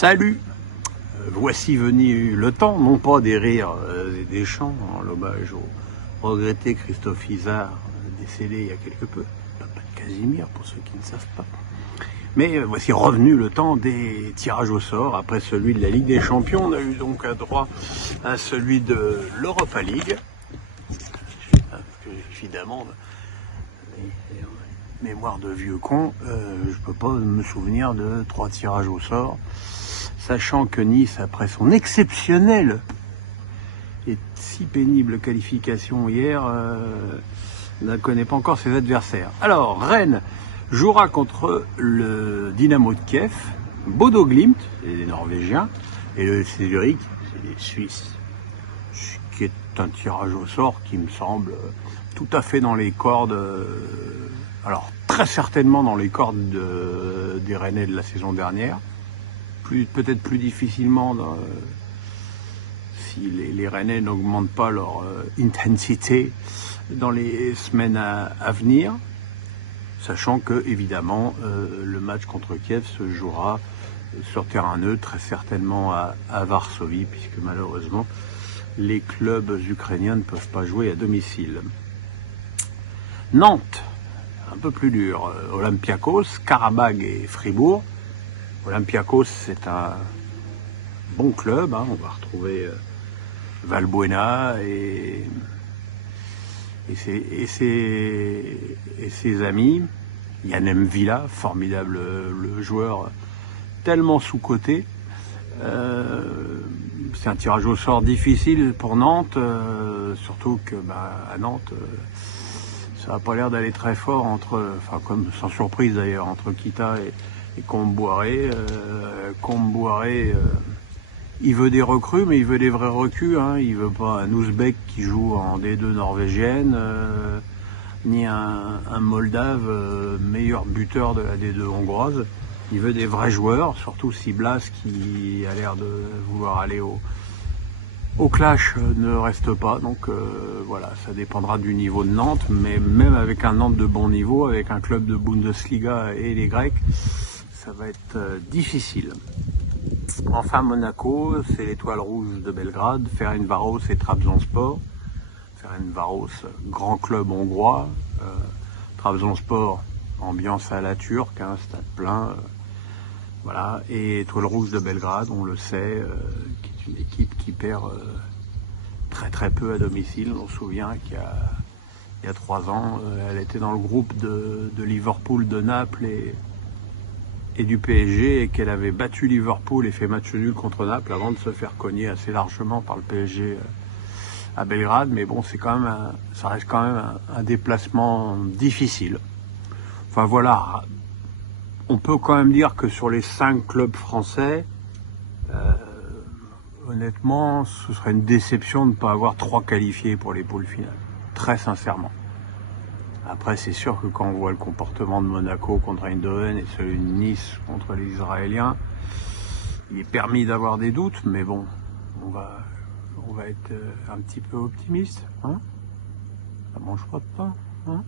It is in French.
Salut! Voici venu le temps, non pas des rires et des chants, en l'hommage au regretté Christophe Izard, décédé il y a quelque peu, papa de Casimir pour ceux qui ne savent pas. Mais voici revenu le temps des tirages au sort. Après celui de la Ligue des Champions, on a eu donc un droit à celui de l'Europa League. Parce que, évidemment, mémoire de vieux con, je peux pas me souvenir de 3 tirages au sort. Sachant que Nice, après son exceptionnelle et si pénible qualification hier, ne connaît pas encore ses adversaires. Alors, Rennes jouera contre le Dynamo de Kiev, Bodo Glimt, c'est les Norvégiens, et le FC Zurich, c'est les Suisses. Ce qui est un tirage au sort qui me semble tout à fait dans les cordes, alors très certainement dans les cordes des Rennais de la saison dernière. Peut-être plus difficilement si les Rennais n'augmentent pas leur intensité dans les semaines à venir, sachant que évidemment le match contre Kiev se jouera sur terrain neutre, très certainement à Varsovie, puisque malheureusement les clubs ukrainiens ne peuvent pas jouer à domicile. Nantes, un peu plus dur, Olympiakos, Karabag et Fribourg. Olympiakos, c'est un bon club, hein. On va retrouver Valbuena et ses amis. Yann M'Vila, formidable le joueur, tellement sous-coté. C'est un tirage au sort difficile pour Nantes, surtout que à Nantes, ça n'a pas l'air d'aller très fort comme sans surprise d'ailleurs, entre Kita et Comboiré. Comboiré, il veut des recrues, mais il veut des vrais recrues, hein. Il veut pas un Ouzbek qui joue en D2 norvégienne, ni un Moldave, meilleur buteur de la D2 hongroise. Il veut des vrais joueurs, surtout si Blas, qui a l'air de vouloir aller au clash, ne reste pas. Donc voilà, ça dépendra du niveau de Nantes, mais même avec un Nantes de bon niveau, avec un club de Bundesliga et les Grecs, ça va être difficile. Enfin, Monaco, c'est l'Étoile Rouge de Belgrade, Ferencváros et Trabzonspor. Ferencváros, grand club hongrois. Trabzonspor, ambiance à la turque, hein, stade plein. Voilà. Et Étoile Rouge de Belgrade, on le sait, qui est une équipe qui perd très très peu à domicile. On se souvient qu'il y a 3 ans, elle était dans le groupe de Liverpool, de Naples et du PSG, et qu'elle avait battu Liverpool et fait match nul contre Naples avant de se faire cogner assez largement par le PSG à Belgrade. Mais bon, ça reste quand même un déplacement difficile. Enfin voilà, on peut quand même dire que sur les 5 clubs français, honnêtement, ce serait une déception de ne pas avoir 3 qualifiés pour les poules finales, très sincèrement. Après, c'est sûr que quand on voit le comportement de Monaco contre Eindhoven et celui de Nice contre les Israéliens, il est permis d'avoir des doutes, mais bon, on va être un petit peu optimiste, hein. Ça mange pas de pain, hein.